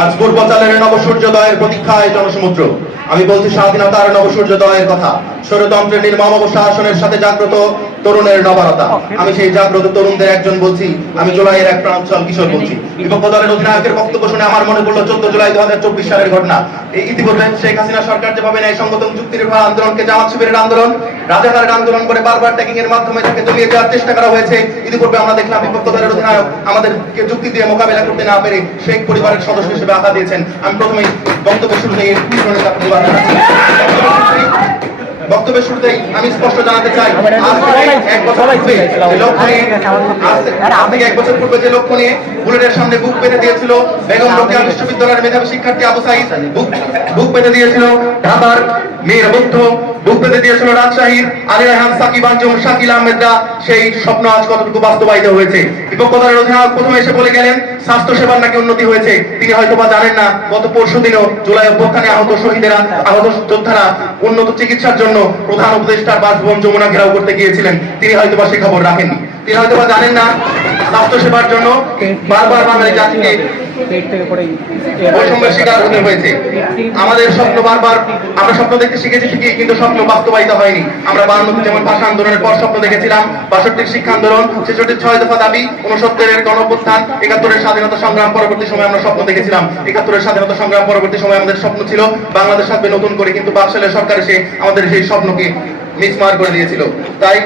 আজ পূর্বচালের নবসূর্যোদয়ের প্রতীক্ষায় জনসমুদ্র। আমি বলছি স্বাধীনতার নবসূর্যোদয়ের কথা। ষড়যন্ত্রের নির্মম অবশাসনের সাথে জাগ্রত তরুণের নবারতা আমি সেই জাগ্রত তরুণদের একজন বলছি, আমি জুলাইয়ের এক প্রাঞ্চল কিশোর বলছি। বিপক্ষ দলের অধিনায়কের বক্তব্য শুনে আমার মনে পড়ল, চোদ্দ জুলাই দু হাজার চব্বিশ সালের ঘটনা। এই ইতিপূর্বে শেখ হাসিনা সরকার যেভাবে ন্যায় সংগঠন চুক্তি নির্ভর আন্দোলনকে জামাত শিবিরের আন্দোলন রাজাকার আন্দোলন করে বারবার ট্যাকিং এর মাধ্যমে তাকে জমিয়ে দেওয়ার চেষ্টা করা হয়েছে, ইতিপূর্বে আমরা দেখলাম বিপক্ষ দলের অধিনায়ক আমাদেরকে যুক্তি দিয়ে মোকাবেলা করতে না পেরে শেখ পরিবারের সদস্য হিসেবে আঘাত দিয়েছেন। আমি প্রথমেই বক্তব্য শুরুতে এর পিছনে পরিবার জানাচ্ছি। বক্তব্যের শুরুতেই আমি স্পষ্ট জানাতে চাই আজ থেকে এক বছর পূর্বে যে লক্ষ্য নিয়ে আজ থেকে- এক বছর পূর্বে যে লক্ষ্য নিয়ে বুলেটের সামনে বুক পেতে দিয়েছিল বেগম রোকেয়া বিশ্ববিদ্যালয়ের মেধাবী শিক্ষার্থী আবু সাইদ। বুক বুক পেতে দিয়েছিল ঢাকার মেয়ের বুদ্ধ পেতে দিয়েছিল রাজশাহীর আলী রায়হান সাকিব আঞ্জুম, শাকিল আহমেদরা। সেই স্বপ্ন আজ কতটুকু বাস্তবায়িত হয়েছে? বিপক্ষ দলের অধিনায়ক প্রথমে এসে বলে গেলেন, স্বাস্থ্য সেবার নাকি উন্নতি হয়েছে? তিনি হয়তো বা জানেন না, গত পরশু দিনও জুলাই অভ্যুত্থানে আহত শহীদেরা, আহত যোদ্ধারা উন্নত চিকিৎসার জন্য প্রধান উপদেষ্টার বাসভবন যমুনা ঘেরাও করতে গিয়েছিলেন। তিনি হয়তো বা সে খবর রাখেননি। তিনি হয়তো বা জানেন না, স্বাস্থ্য সেবার জন্য বারবার বাঙালি জাতিকে পেট থেকে পড়ে বৈষম্যের শিকার হতে হয়েছে। আমাদের স্বপ্ন বারবার আমরা স্বপ্ন দেখতে শিখেছি ঠিকই কিন্তু স্বপ্ন বাস্তবায়িত হয়নি। আমরা বারান্নতে যেমন ভাষা আন্দোলনের পর স্বপ্ন দেখেছিলাম বাষট্টির শিক্ষা আন্দোলন ছেষট্টির ছয় দফা দাবি উনসত্তরের গণপ্রত্থান একাত্তরের স্বাধীনতা সংগ্রাম পরবর্তী সময় আমরা স্বপ্ন দেখেছিলাম। একাত্তরের স্বাধীনতা সংগ্রাম পরবর্তী সময় আমাদের স্বপ্ন ছিল বাংলাদেশ আসবে নতুন করে কিন্তু বাকশালের সরকার এসে আমাদের সেই স্বপ্নকে মিসমার করে দিয়েছিল। তাই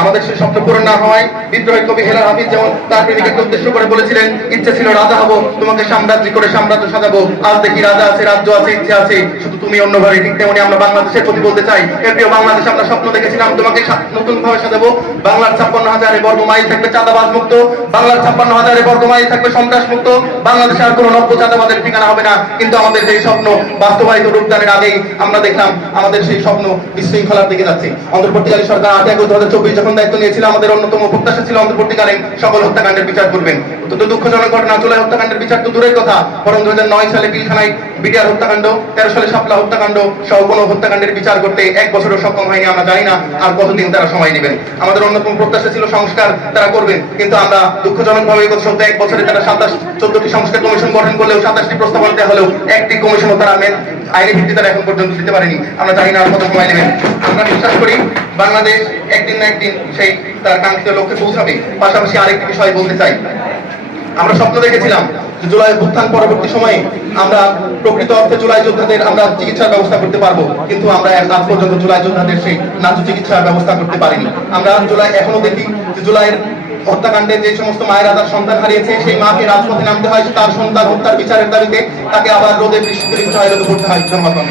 আমাদের সেই স্বপ্ন পূরণ না হওয়ায় বিদ্রোহী কবি হেলাল হাফিজ যেমন তার প্রেমিকাকে উদ্দেশ্য করে বলেছিলেন, ইচ্ছে ছিল রাজা হব, তোমাকে সাম্রাজ্য করে সাম্রাজ্য সাজাবো। আজ দেখি রাজা আছে, রাজ্য আছে, ইচ্ছে আছে। শুধু তুমি অন্য ঘরে, ঠিক তেমনি আমরা বাংলাদেশের প্রতি বলতে চাই। প্রিয় বাংলাদেশ আমরা স্বপ্ন দেখেছিলাম, তোমাকে নতুন ভাবে সাজাবো। বাংলার ছাপ্পান্ন হাজারে বর্গ মাইল থাকবে চাঁদাবাজ মুক্ত। বাংলার ছাপ্পান্ন হাজারে বর্গ মাইল থাকবে সন্ত্রাস মুক্ত। বাংলাদেশে আর কোনো নব্য চাঁদাবাদের ঠিকানা হবে না। কিন্তু আমাদের সেই স্বপ্ন বাস্তবায়িত রূপদানের আগেই আমরা দেখলাম, আমাদের সেই স্বপ্ন বিশৃঙ্খলার দিকে যাচ্ছে। অন্তর্বর্তীকালীন সরকার আট আগস্ট দু হাজার চব্বিশ যখন দায়িত্ব নিয়েছিল, আমাদের অন্যতম প্রত্যাশা ছিল অন্তর্বর্তীকালীন সকল হত্যাকাণ্ডের বিচার করবেন। অত্যন্ত দুঃখজনক ঘটনা চলে হত্যাকাণ্ডের বিচার তো দূরের কথা। বরং দু হাজার নয় সালে পিলখানায় বিডিআর হত্যাকাণ্ড, তেরো সালে শাপলা হত্যাকাণ্ড সহ কোনো হত্যাকাণ্ডের বিচার করতে এক বছরও সক্ষম হয়নি, আমরা জানি না আর কতদিন তারা সময় নেবেন। আমাদের অন্যতম প্রত্যাশা ছিল সংস্কার তারা করবেন, কিন্তু আমরা দুঃখজনক ভাবে গত সপ্তাহে এক বছরে তারা সাতাশ, চোদ্দটি সংস্কার কমিশন গঠন করলেও সাতাশটি প্রস্তাবনা দেওয়া হলেও একটি কমিশনও তারা মেন আইনি ভিত্তি তারা এখন পর্যন্ত দিতে পারেনি। আমরা জানি না আর কত সময় নেবেন। আমরা বিশ্বাস করি বাংলাদেশ একদিন না একদিন সেই তার কাঙ্ক্ষিত লক্ষ্যে পৌঁছাবে। পাশাপাশি আরেকটি বিষয় বলতে চাই। আমরা স্বপ্ন দেখেছিলাম জুলাই অভ্যুত্থান পরবর্তী সময়ে আমরা প্রকৃত অর্থে জুলাই যোদ্ধাদের আমরা চিকিৎসার ব্যবস্থা করতে পারব। কিন্তু আমরা আজ পর্যন্ত জুলাই যোদ্ধাদের সেই ন্যায্য চিকিৎসার ব্যবস্থা করতে পারিনি। আমরা জুলাই এখনও দেখি যে জুলাইয়ের হত্যাকাণ্ডে যে সমস্ত মায়েরা তার সন্তান হারিয়েছে, সেই মাকে রাজপথে নামতে হয়, তার সন্তান হত্যার বিচারের দাবিতে তাকে আবার রোদে বৃষ্টিতে রিক্সা রোদে হয় ধন্যবাদ